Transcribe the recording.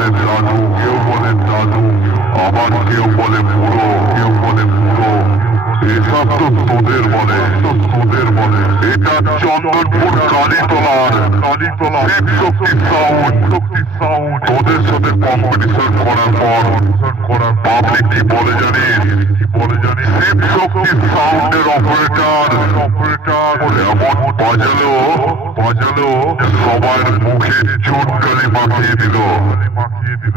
বলে দাদু কেউ বলে দাদু আবার কেউ বলে বুড়ো, কেউ বলে বুড়ো। এসব তো তোদের বলে তো তোদের বলে। এটা চন্দনপুর কালীতলার কালীতলা শক্তি সাউন্ড শক্তি সাউন্ড তোদের সাথে কম্পিটিশন করার পর করার পাবলিক কি বলে জানিস কি বলে জানিস শিব শক্তি সাউন্ডের অপারেটর অপারেটর এমন বাজালো বাজালো সবার মুখে চুনকালি মাখিয়ে দিল মাখিয়ে দিল।